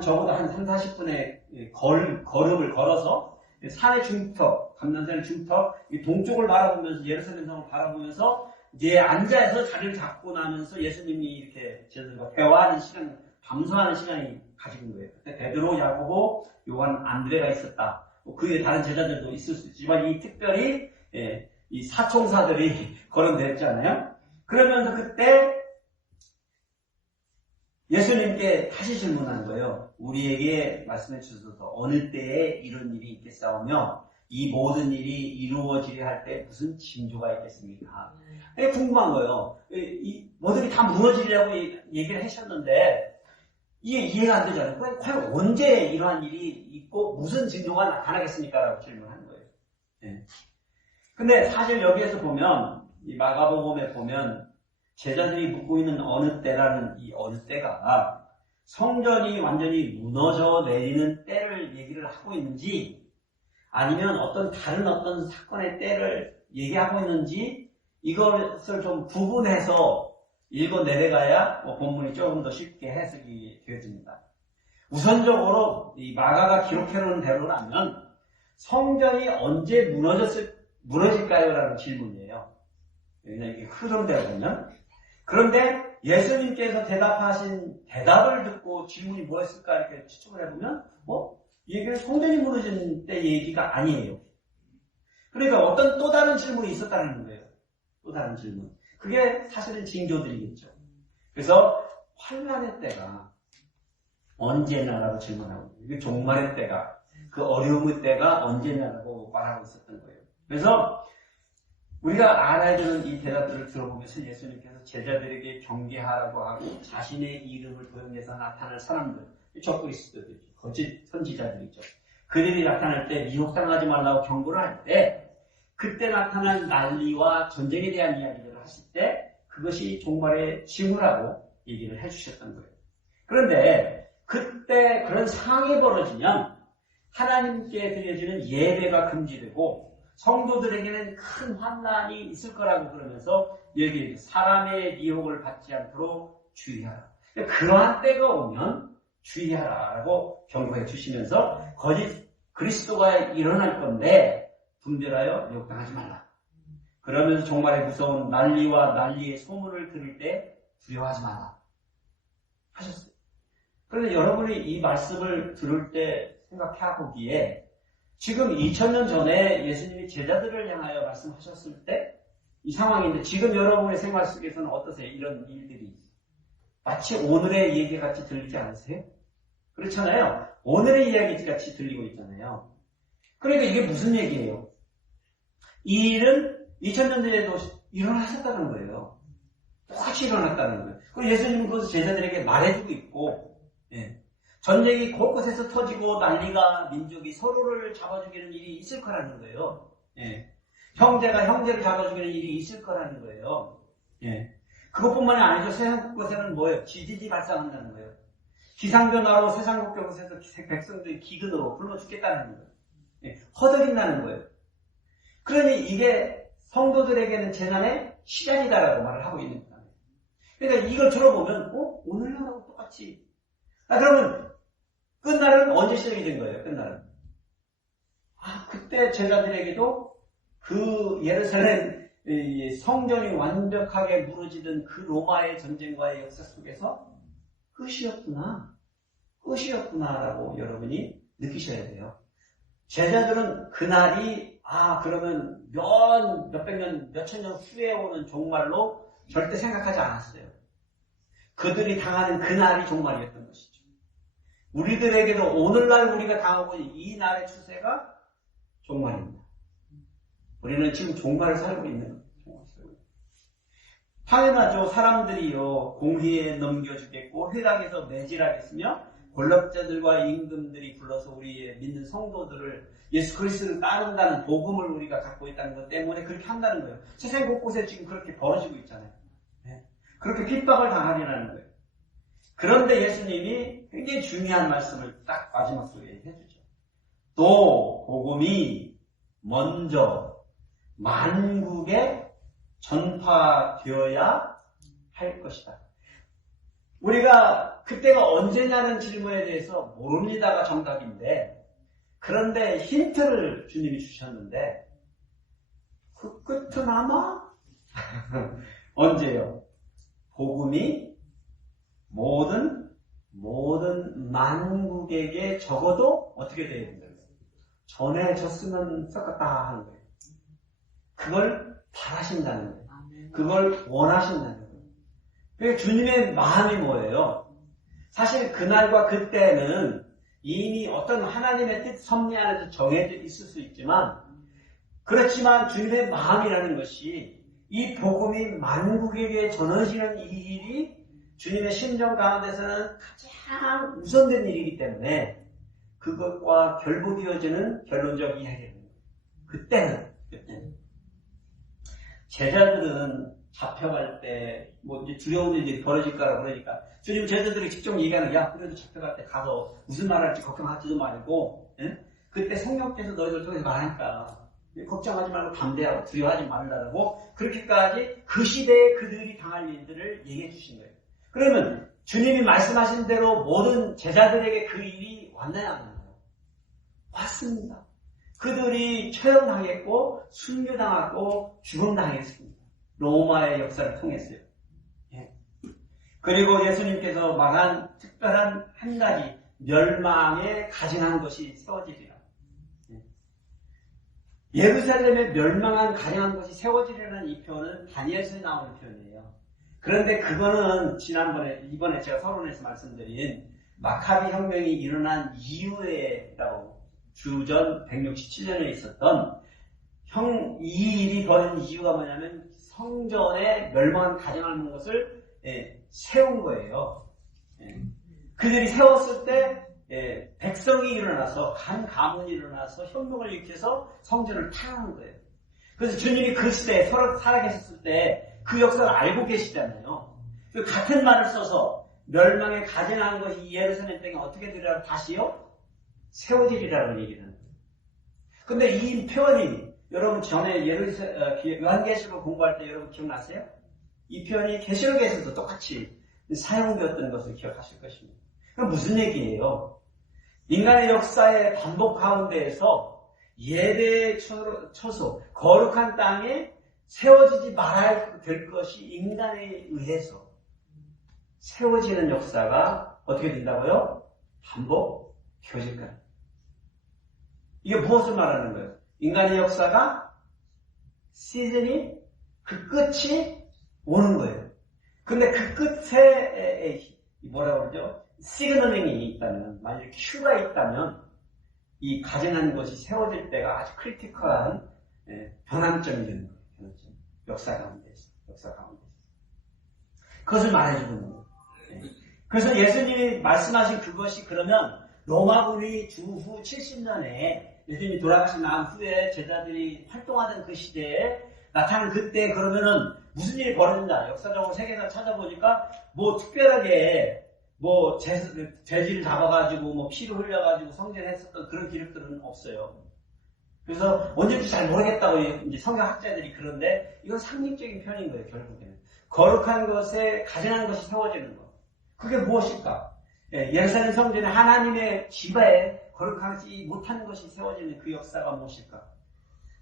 적어도 한 3, 40분의 걸음을 걸어서 산의 중턱, 감난산의 중턱, 동쪽을 바라보면서 예루살렘 성을 바라보면서 이제 앉아서 자리를 잡고 나면서 예수님이 이렇게 제자들과 대화하는 시간, 감수하는 시간이 가진 거예요. 그때 베드로, 야고보, 요한, 안드레가 있었다. 그 외에 다른 제자들도 있을 수 있지만 이 특별히 이 사총사들이 거론됐잖아요. 그러면서 그때 예수님께 다시 질문한 거예요. 우리에게 말씀해 주셔서 어느 때에 이런 일이 있겠사오며 이 모든 일이 이루어지려 할 때 무슨 징조가 있겠습니까? 궁금한 거예요. 뭐들이 다 무너지려고 얘기를 하셨는데 이게 이해가 안 되잖아요. 과연 언제 이러한 일이 있고 무슨 징조가 나타나겠습니까? 라고 질문하는 거예요. 네. 근데 사실 여기에서 보면 이 마가복음에 보면 제자들이 묻고 있는 어느 때라는 이 어느 때가 성전이 완전히 무너져 내리는 때를 얘기를 하고 있는지 아니면 다른 어떤 사건의 때를 얘기하고 있는지 이것을 좀 구분해서 읽어 내려가야 본문이 조금 더 쉽게 해석이 되어집니다. 우선적으로 이 마가가 기록해놓은 대로라면 성전이 언제 무너질까요? 라는 질문이에요. 이게 흐름대로 보면. 그런데 예수님께서 대답하신 대답을 듣고 질문이 뭐였을까 이렇게 추측을 해보면 얘기는 성전이 무너진 때 얘기가 아니에요. 그러니까 어떤 또 다른 질문이 있었다는 거예요. 또 다른 질문. 그게 사실은 징조들이겠죠. 그래서 환난의 때가 언제냐라고 질문하고 이게 종말의 때가 그 어려움의 때가 언제냐라고 말하고 있었던 거예요. 그래서 우리가 알아야 되는 이 대답들을 들어보면서 예수님께서 제자들에게 경계하라고 하고 자신의 이름을 도용해서 나타날 사람들, 적그리스도들이죠. 거짓 선지자들이죠. 그들이 나타날 때 미혹당하지 말라고 경고를 할 때 그때 나타난 난리와 전쟁에 대한 이야기들을 하실 때 그것이 종말의 징후라고 얘기를 해주셨던 거예요. 그런데 그때 그런 상황이 벌어지면 하나님께 드려지는 예배가 금지되고 성도들에게는 큰 환난이 있을 거라고 그러면서 여기 사람의 미혹을 받지 않도록 주의하라. 그러한 때가 오면 주의하라라고 경고해 주시면서 거짓 그리스도가 일어날 건데 분별하여 미혹당하지 말라. 그러면서 정말 무서운 난리와 난리의 소문을 들을 때 두려워하지 말라 하셨어요. 그런데 여러분이 이 말씀을 들을 때 생각해 보기에 지금 2000년 전에 예수님이 제자들을 향하여 말씀하셨을 때 이 상황인데 지금 여러분의 생활 속에서는 어떠세요? 이런 일들이 마치 오늘의 얘기 같이 들리지 않으세요? 그렇잖아요. 오늘의 이야기 같이 들리고 있잖아요. 그러니까 이게 무슨 얘기예요? 이 일은 2000년 전에도 일어나셨다는 거예요. 똑같이 일어났다는 거예요. 그리고 예수님은 그것을 제자들에게 말해주고 있고 전쟁이 곳곳에서 터지고 난리가 민족이 서로를 잡아주기는 일이 있을 거라는 거예요. 형제가 형제를 잡아주기는 일이 있을 거라는 거예요. 그것뿐만이 아니죠. 세상 곳곳에는 뭐예요? 지진이 발생한다는 거예요. 기상변화로 세상 곳곳에서 백성들이 기근으로 굶어 죽겠다는 거예요. 허덕인다는 거예요. 그러니 이게 성도들에게는 재난의 시간이다라고 말을 하고 있는 거예요. 그러니까 이걸 들어보면 오늘날하고 똑같이 그러면 끝날은 언제 시작이 된 거예요? 끝날은 그때 제자들에게도 그 예루살렘 성전이 완벽하게 무너지던 그 로마의 전쟁과의 역사 속에서 끝이었구나라고 여러분이 느끼셔야 돼요. 제자들은 그날이 그러면 몇백 년, 몇천 년 후에 오는 종말로 절대 생각하지 않았어요. 그들이 당하는 그날이 종말이었던 것이죠. 우리들에게도 오늘날 우리가 당하고 있는 이 날의 추세가 종말입니다. 우리는 지금 종말을 살고 있는 거예요. 당연하죠. 사람들이요 공회에 넘겨주겠고 회당에서 매질하겠으며 권력자들과 임금들이 불러서 우리의 믿는 성도들을 예수 그리스도를 따른다는 복음을 우리가 갖고 있다는 것 때문에 그렇게 한다는 거예요. 세상 곳곳에 지금 그렇게 벌어지고 있잖아요. 그렇게 핍박을 당하리라는 거예요. 그런데 예수님이 굉장히 중요한 말씀을 딱 마지막 소리에 해주죠. 또 복음이 먼저 만국에 전파되어야 할 것이다. 우리가 그때가 언제냐는 질문에 대해서 모릅니다가 정답인데, 그런데 힌트를 주님이 주셨는데, 그 끝은 아마 언제요? 복음이 모든 만국에게 적어도 어떻게 돼야 된다고요? 전해졌으면 좋겠다 하는 거예요. 그걸 바라신다는 거예요. 그걸 원하신다는 거예요. 그러니까 주님의 마음이 뭐예요? 사실 그날과 그때는 이미 어떤 하나님의 뜻 섭리 안에서 정해져 있을 수 있지만, 그렇지만 주님의 마음이라는 것이 이 복음이 만국에게 전해지는 이 일이 주님의 심정 가운데서는 가장 우선된 일이기 때문에 그것과 결부되어지는 결론적 이야기입니다. 그때는 제자들은 잡혀갈 때 뭐 이제 두려운 일이 벌어질 거라 그러니까 주님 제자들이 직접 얘기하는, 야 그래도 잡혀갈 때 가서 무슨 말 할지 걱정하지도 말고, 응? 그때 성령께서 너희들 통해서 말하니까 걱정하지 말고 담대하고 두려워하지 말라고, 그렇게까지 그 시대에 그들이 당할 일들을 얘기해 주신 거예요. 그러면 주님이 말씀하신 대로 모든 제자들에게 그 일이 왔나요, 안 왔나요? 왔습니다. 그들이 처형당했고 순교당하고 죽음당했습니다. 로마의 역사를 통했어요. 예. 그리고 예수님께서 말한 특별한 한 가지 멸망에 가증한 것이 세워지리라. 예루살렘에 멸망한 가증한 것이 세워지리라는 이 표현은 다니엘서에 나오는 표현이에요. 그런데 그거는 이번에 제가 서론에서 말씀드린 마카비 혁명이 일어난 이후에라고, 주전 167년에 있었던 이 일이 벌어진 이유가 뭐냐면 성전에 멸망한 가증하는 것을 세운 거예요. 그들이 세웠을 때 백성이 일어나서 간 가문이 일어나서 혁명을 일으켜서 성전을 타는 거예요. 그래서 주님이 그 시대에 살아계셨을 때 그 역사를 알고 계시잖아요. 그 같은 말을 써서 멸망에 가증한 것이 예루살렘 땅에 어떻게 되리라 다시요? 세워지리라는 얘기를 하는 거예요. 근데 이 표현이 여러분 전에 요한계시록 공부할 때 여러분 기억나세요? 이 표현이 계시록에서도 똑같이 사용되었던 것을 기억하실 것입니다. 그럼 무슨 얘기예요? 인간의 역사의 반복 가운데에서 예배의 처소, 거룩한 땅에 세워지지 말아야 될 것이 인간에 의해서 세워지는 역사가 어떻게 된다고요? 반복되어질 거예요. 이게 무엇을 말하는 거예요? 인간의 역사가 시즌이 그 끝이 오는 거예요. 근데 그 끝에 뭐라고 그러죠? 시그널링이 있다면, 만약에 큐가 있다면 이 가증한 것이 세워질 때가 아주 크리티컬한 변환점이 되는 거예요. 변환점. 역사 가운데서. 그것을 말해주는 거예요. 그래서 예수님이 말씀하신 그것이 그러면 로마군이 주후 70년에 예수님이 돌아가신 난 후에 제자들이 활동하던 그 시대에 나타난 그때 그러면은 무슨 일이 벌어진다. 역사적으로 세계에서 찾아보니까 뭐 특별하게 뭐 돼지를 잡아가지고 뭐 피를 흘려가지고 성전했었던 그런 기록들은 없어요. 그래서 언제인지 잘 모르겠다고 이제 성경학자들이 그런데 이건 상징적인 표현인 거예요. 결국에는 거룩한 것에 가증한 것이 세워지는 것. 그게 무엇일까? 예루살렘 성전에 하나님의 집에 거룩하지 못한 것이 세워지는 그 역사가 무엇일까?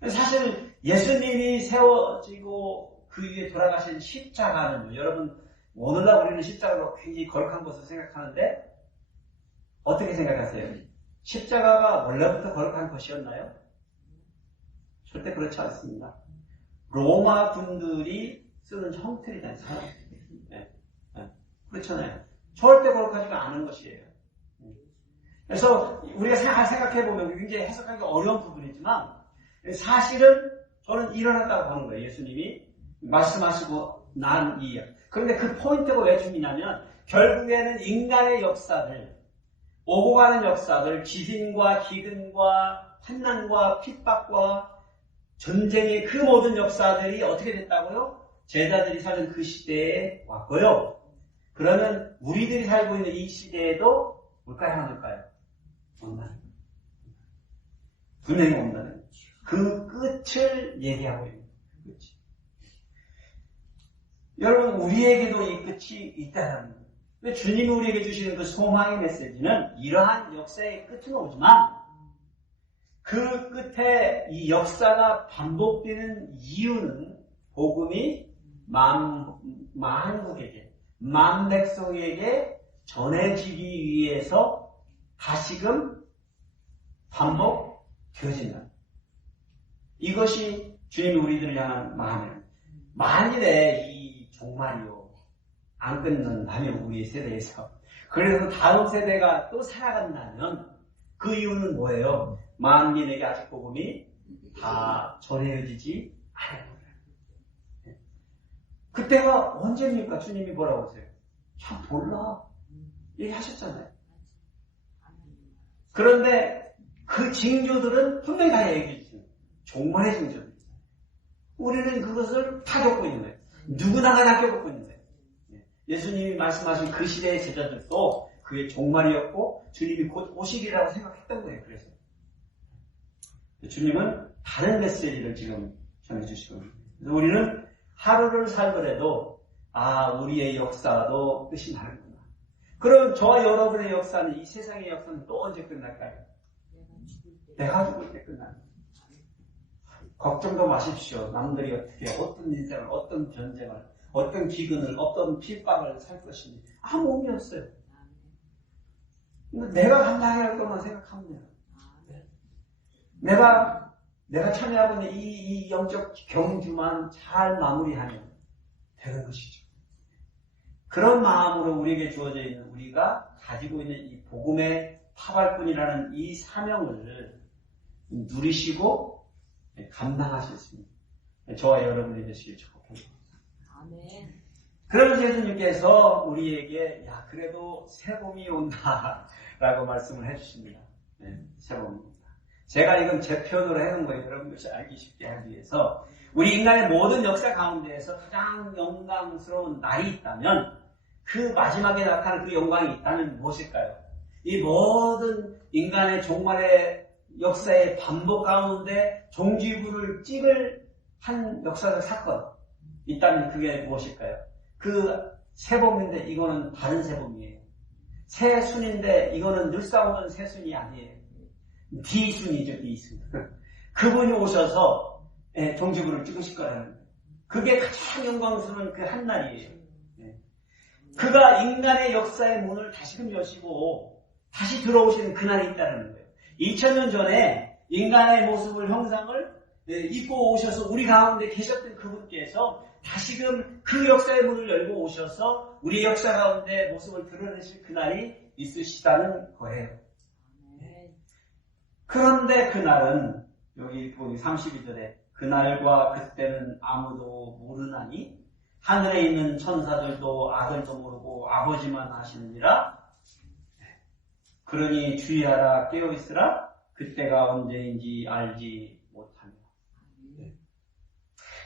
사실 예수님이 세워지고 그 위에 돌아가신 십자가는 여러분 오늘날 우리는 십자가로 굉장히 거룩한 것으로 생각하는데 어떻게 생각하세요? 십자가가 원래부터 거룩한 것이었나요? 절대 그렇지 않습니다. 로마 군들이 쓰는 형틀이잖아요. 그렇잖아요. 절대 거룩하지가 않은 것이에요. 그래서 우리가 생각해보면 굉장히 해석하기 어려운 부분이지만 사실은 저는 일어났다고 보는 거예요. 예수님이 말씀하시고 난 이야. 그런데 그 포인트가 왜 중요하냐면 결국에는 인간의 역사들, 오고 가는 역사들, 지진과 기근과 환난과 핍박과 전쟁의 그 모든 역사들이 어떻게 됐다고요? 제자들이 사는 그 시대에 왔고요. 그러면 우리들이 살고 있는 이 시대에도 올까요? 안 올까요? 온다. 분명히 온다는 그 끝을 얘기하고 있는 거죠. 여러분, 우리에게도 이 끝이 있다는 거예요. 근데 주님이 우리에게 주시는 그 소망의 메시지는 이러한 역사의 끝은 오지만 그 끝에 이 역사가 반복되는 이유는 복음이 만국에게, 만백성에게 전해지기 위해서 다시금 반복되어진다. 이것이 주님이 우리들을 향한 마음이에요. 만일에 이 종말이요 안 끝난다면 우리 세대에서, 그래서 다음 세대가 또 살아간다면 그 이유는 뭐예요? 만민에게 아직 복음이 다 전해지지 않은 거예요. 그때가 언제입니까? 주님이 뭐라고 하세요? 참 몰라 얘기하셨잖아요. 그런데 그 징조들은 분명히 다 얘기해 주세요. 종말의 징조들. 우리는 그것을 다 겪고 있는 거예요. 누구나가 다 겪고 있는 거예요. 예수님이 말씀하신 그 시대의 제자들도 그게 종말이었고 주님이 곧 오시리라고 생각했던 거예요. 그래서 주님은 다른 메시지를 지금 전해주시거든요. 그래서 우리는 하루를 살더라도 우리의 역사도 끝이 나는구나. 그럼 저와 여러분의 역사는, 이 세상의 역사는 또 언제 끝날까요? 내가 죽을 때 끝나는 거예요. 걱정도 마십시오. 남들이 어떻게, 어떤 인생을, 어떤 전쟁을, 어떤 기근을, 어떤 핍박을 살 것인지 아무 의미 없어요. 내가 감당해야 할 것만 생각하면 돼요. 내가 참여하고 있는 이 영적 경주만 잘 마무리하면 되는 것이죠. 그런 마음으로 우리에게 주어져 있는, 우리가 가지고 있는 이 복음의 파발꾼이라는 이 사명을 누리시고 감당하실 수 있는 저와 여러분이 되시길 축복합니다. 아멘. 그러면서 예수님께서 우리에게 그래도 새봄이 온다라고 말씀을 해주십니다. 새봄이 온다. 제가 이건 제 표현으로 해놓은 거예요. 여러분들이 알기 쉽게 하기 위해서. 우리 인간의 모든 역사 가운데에서 가장 영광스러운 날이 있다면 그 마지막에 나타날 그 영광이 있다면 무엇일까요? 이 모든 인간의 종말의 역사의 반복 가운데 종지부를 찍을 한 역사적 사건 있다면 그게 무엇일까요? 그 새봄인데 이거는 다른 새봄이에요. 새순인데 이거는 늘상 오는 새순이 아니에요. D순이죠, D순. 그분이 오셔서 종지부를 찍으실 거라는 거예요. 그게 가장 영광스러운 그 한날이에요. 그가 인간의 역사의 문을 다시금 여시고 다시 들어오시는 그날이 있다는 거예요. 2000년 전에 인간의 모습을, 형상을 입고 오셔서 우리 가운데 계셨던 그분께서 다시금 그 역사의 문을 열고 오셔서 우리 역사 가운데 모습을 드러내실 그날이 있으시다는 거예요. 그런데 그날은 여기 보니 32절에 그날과 그때는 아무도 모르나니 하늘에 있는 천사들도 아들도 모르고 아버지만 아시느니라. 그러니 주의하라, 깨어있으라. 그때가 언제인지 알지 못하며.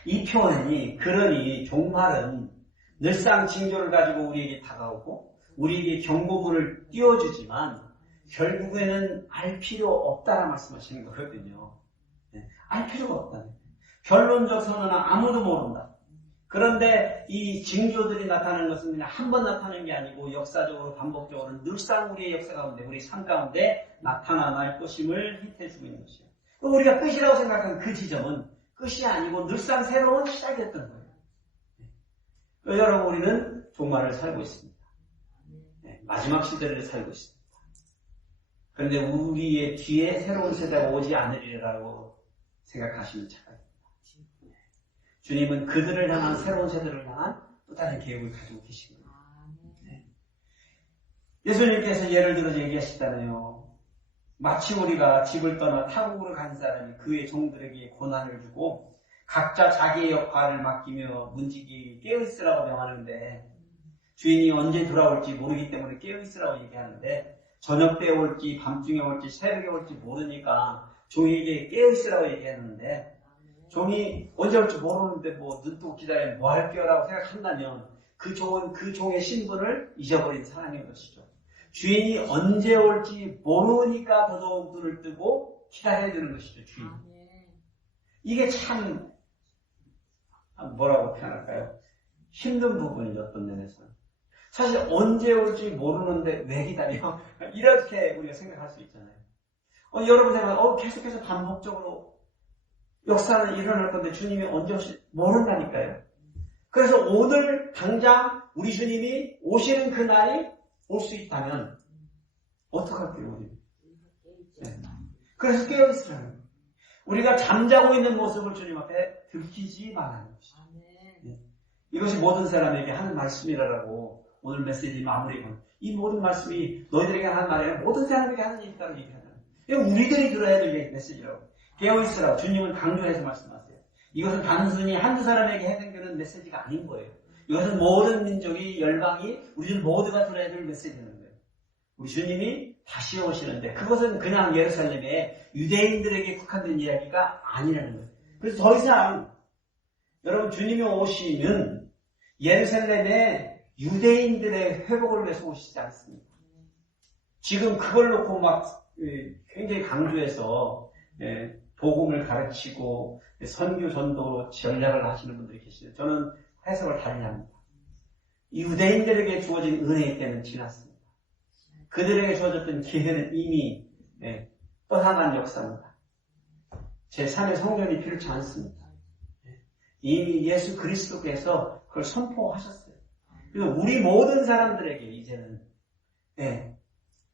이 표현이, 그러니 종말은 늘상 징조를 가지고 우리에게 다가오고 우리에게 경고문을 띄워주지만 결국에는 알 필요 없다는 말씀하시는 거거든요. 알 필요가 없다는 거예요. 결론적 선언은 아무도 모른다. 그런데 이 징조들이 나타나는 것은 그냥 한 번 나타나는 게 아니고 역사적으로 반복적으로 늘상 우리의 역사 가운데, 우리 삶 가운데 나타날 것임을 힌트해주고 있는 것이에요. 우리가 끝이라고 생각하는 그 지점은 끝이 아니고 늘상 새로운 시작이었던 거예요. 여러분, 우리는 종말을 살고 있습니다. 마지막 시대를 살고 있습니다. 그런데 우리의 뒤에 새로운 세대가 오지 않으리라고 생각하시면 착각입니다. 주님은 그들을 향한, 새로운 세대를 향한 또 다른 계획을 가지고 계십니다. 예수님께서 예를 들어서 얘기하시잖아요. 마치 우리가 집을 떠나 타국으로 간 사람이 그의 종들에게 고난을 주고 각자 자기의 역할을 맡기며 문지기 깨어있으라고 명하는데, 주인이 언제 돌아올지 모르기 때문에 깨어있으라고 얘기하는데, 저녁 때 올지 밤중에 올지 새벽에 올지 모르니까 종에게 깨어있으라고 얘기하는데, 종이 언제 올지 모르는데 눈 뜨고 기다리면 뭐 할게요라고 생각한다면 그 종은 그 종의 신분을 잊어버린 사람인 것이죠. 주인이 언제 올지 모르니까 더더욱 눈을 뜨고 기다려야 되는 것이죠, 주인. 이게 참 뭐라고 표현할까요? 힘든 부분이죠, 어떤 면에서는. 사실 언제 올지 모르는데 왜 기다려? 이렇게 우리가 생각할 수 있잖아요. 여러분 생각, 계속해서 반복적으로 역사는 일어날 건데 주님이 언제 올지 모른다니까요. 그래서 오늘 당장 우리 주님이 오시는 그 날이 올 수 있다면 어떡할게요, 우리? 네. 그래서 깨어있으라는 거예요. 우리가 잠자고 있는 모습을 주님 앞에 들키지 말라는 것이죠. 네. 이것이 모든 사람에게 하는 말씀이라고 오늘 메시지 마무리는 이 모든 말씀이 너희들에게 하는 말이 아니라 모든 사람에게 하는 일이라고 얘기하잖아요. 이건 우리들이 들어야 될 메시지라고. 깨어있으라고 주님은 강조해서 말씀하세요. 이것은 단순히 한두 사람에게 해당되는 메시지가 아닌 거예요. 이것은 모든 민족이, 열방이, 우리들 모두가 들어야 될 메시지라는 거예요. 우리 주님이 다시 오시는데 그것은 그냥 예루살렘에 유대인들에게 국한된 이야기가 아니라는 거예요. 그래서 더 이상 여러분 주님이 오시면 예루살렘에 유대인들의 회복을 위해서 오시지 않습니다. 지금 그걸 놓고 막 굉장히 강조해서 복음을 가르치고 선교 전도 전략을 하시는 분들이 계시죠. 저는 해석을 달리합니다. 유대인들에게 주어진 은혜의 때는 지났습니다. 그들에게 주어졌던 기회는 이미 떠나간 역사입니다. 제3의 성전이 필요치 않습니다. 이미 예수 그리스도께서 그걸 선포하셨어요. 그래서 우리 모든 사람들에게 이제는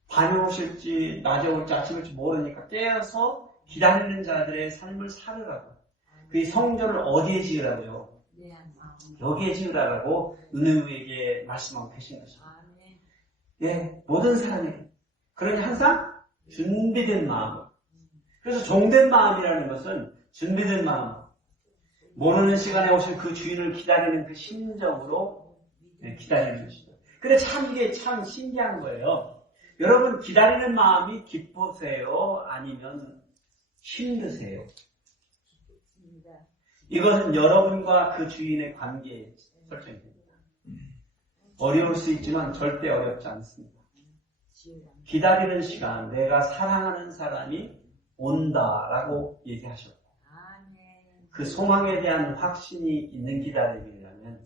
밤에 오실지 낮에 올지 아침에 올지 모르니까 깨어서 기다리는 자들의 삶을 살으라고. 그 성전을 어디에 지으라고요? 여기에 지으라고 누누이에게 말씀하고 계신 것입니다. 모든 사람에게. 그러니 항상 준비된 마음으로. 그래서 종된 마음이라는 것은 준비된 마음. 모르는 시간에 오실 그 주인을 기다리는 그 심정으로 기다리는 것이죠. 근데 참 이게 참 신기한 거예요. 여러분 기다리는 마음이 기쁘세요? 아니면 힘드세요? 이것은 여러분과 그 주인의 관계에 설정됩니다. 어려울 수 있지만 절대 어렵지 않습니다. 기다리는 시간, 내가 사랑하는 사람이 온다라고 얘기하셨고 그 소망에 대한 확신이 있는 기다림이라면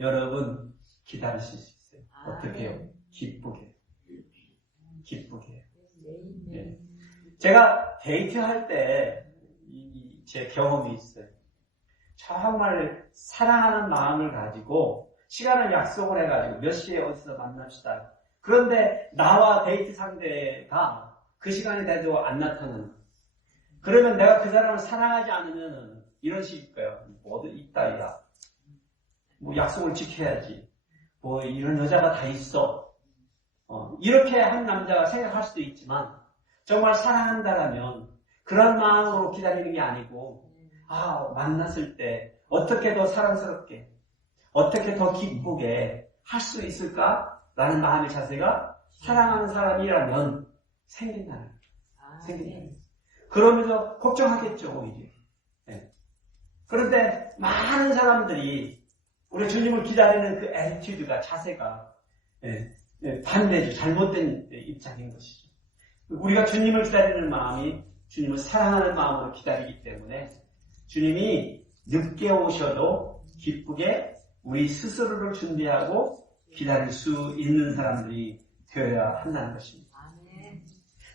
여러분 기다리실 수 있어요. 어떻게 해요? 기쁘게. 네. 제가 데이트할 때 제 경험이 있어요. 정말 사랑하는 마음을 가지고 시간을 약속을 해가지고 몇 시에 어디서 만납시다. 그런데 나와 데이트 상대가 그 시간이 돼도 안 나타나는. 그러면 내가 그 사람을 사랑하지 않으면 이런 식일 거예요. 뭐도 있다, 야. 뭐 약속을 지켜야지. 뭐 이런 여자가 다 있어. 이렇게 한 남자가 생각할 수도 있지만 정말 사랑한다라면 그런 마음으로 기다리는 게 아니고 만났을 때 어떻게 더 사랑스럽게 어떻게 더 기쁘게 할 수 있을까라는 마음의 자세가 사랑하는 사람이라면 생긴다는 거예요. 그러면서 걱정하겠죠, 오히려. 그런데 많은 사람들이 우리 주님을 기다리는 그 애티튜드가, 자세가 반대죠. 잘못된 입장인 것이죠. 우리가 주님을 기다리는 마음이 주님을 사랑하는 마음으로 기다리기 때문에 주님이 늦게 오셔도 기쁘게 우리 스스로를 준비하고 기다릴 수 있는 사람들이 되어야 한다는 것입니다.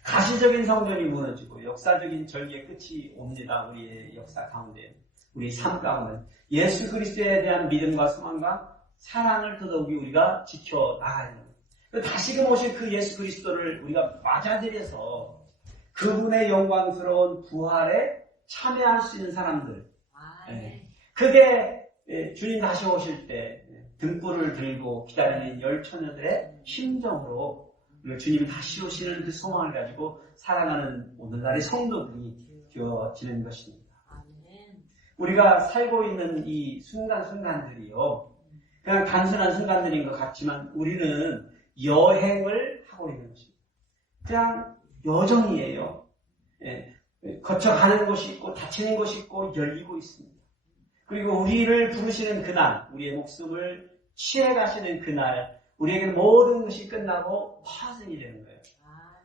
가시적인 성전이 무너지고 역사적인 절기의 끝이 옵니다. 우리의 역사 가운데, 우리 삶 가운데 예수 그리스도에 대한 믿음과 소망과 사랑을 더더욱이 우리가 지켜나가야 합니다. 다시금 오실 그 예수 그리스도를 우리가 맞아들여서 그분의 영광스러운 부활에 참여할 수 있는 사람들. 그게 주님 다시 오실 때 등불을 들고 기다리는 열처녀들의 심정으로 주님이 다시 오시는 그 소망을 가지고 살아가는 오늘날의 성도들이 되어지는 것입니다. 우리가 살고 있는 이 순간순간들이요, 그냥 단순한 순간들인 것 같지만 우리는 여행을 하고 있는 것입니다. 그냥 여정이에요. 거쳐가는 곳이 있고 닫히는 곳이 있고 열리고 있습니다. 그리고 우리를 부르시는 그날, 우리의 목숨을 취해가시는 그날, 우리에게 모든 것이 끝나고 파생이 되는 거예요.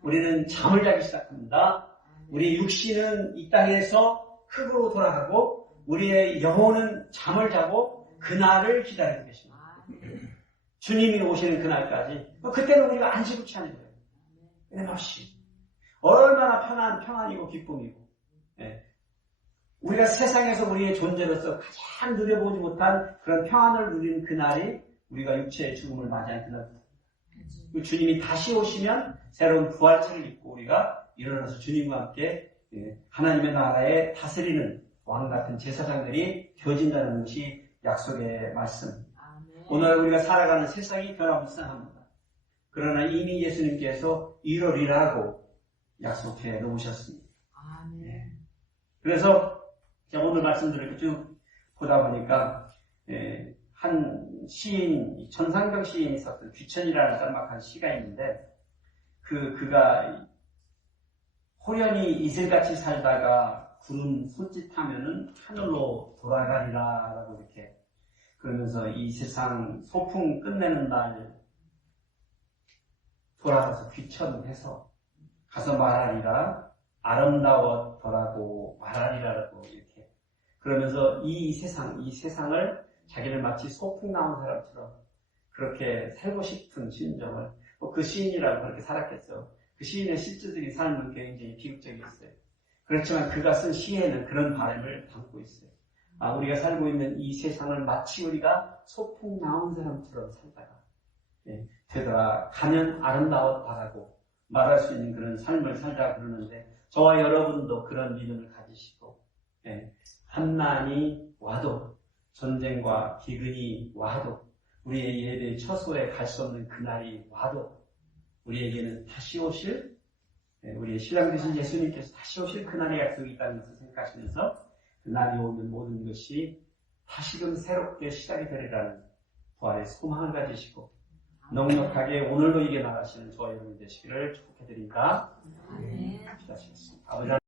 우리는 잠을 자기 시작합니다. 우리 육신은 이 땅에서 흙으로 돌아가고 우리의 영혼은 잠을 자고 그날을 기다리고 계십니다. 아멘. 주님이 오시는 그날까지. 그때는 우리가 안심치 않은 거예요. 끊임없이. 얼마나 평안이고 기쁨이고. 예. 우리가 세상에서 우리의 존재로서 가장 누려보지 못한 그런 평안을 누리는 그날이 우리가 육체의 죽음을 맞이한 그날입니다. 주님이 다시 오시면 새로운 부활체를 입고 우리가 일어나서 주님과 함께 하나님의 나라에 다스리는 왕같은 제사장들이 되어진다는 것이 약속의 말씀. 아멘. 오늘 우리가 살아가는 세상이 변화무쌍합니다. 그러나 이미 예수님께서 이러리라고 약속해 놓으셨습니다. 아멘. 그래서 제가 오늘 말씀드릴 쭉 보다 보니까 한 시인, 전상경 시인이 썼던 귀천이라는 짤막한 시가 있는데 그가 호련히 이슬같이 살다가 구름 손짓하면은 하늘로 돌아가리라 라고 이렇게 그러면서 이 세상 소풍 끝내는 날 돌아가서 귀천해서 가서 말하리라 아름다웠더라고 말하리라라고 이렇게 그러면서 이 세상을 자기를 마치 소풍 나온 사람처럼 그렇게 살고 싶은 심정을 그 시인이라고 그렇게 살았겠죠. 그 시인의 실질적인 삶은 굉장히 비극적이었어요. 그렇지만 그가 쓴 시에는 그런 바람을 담고 있어요. 우리가 살고 있는 이 세상을 마치 우리가 소풍 나온 사람처럼 살다가 되돌아가면 아름다웠다라고 말할 수 있는 그런 삶을 살자 그러는데 저와 여러분도 그런 믿음을 가지시고 환난이 와도 전쟁과 기근이 와도 우리의 예배의 처소에 갈 수 없는 그날이 와도 우리에게는 다시 오실 우리의 신랑 되신 예수님께서 다시 오실 그날의 약속이 있다는 것을 생각하시면서 그날이 오면 모든 것이 다시금 새롭게 시작이 되리라는 부활의 소망을 가지시고 넉넉하게 오늘도 이겨나가시는 저와 여러분이 되시기를 축복해드립니다. 아멘. 기도하시겠습니다. 아버지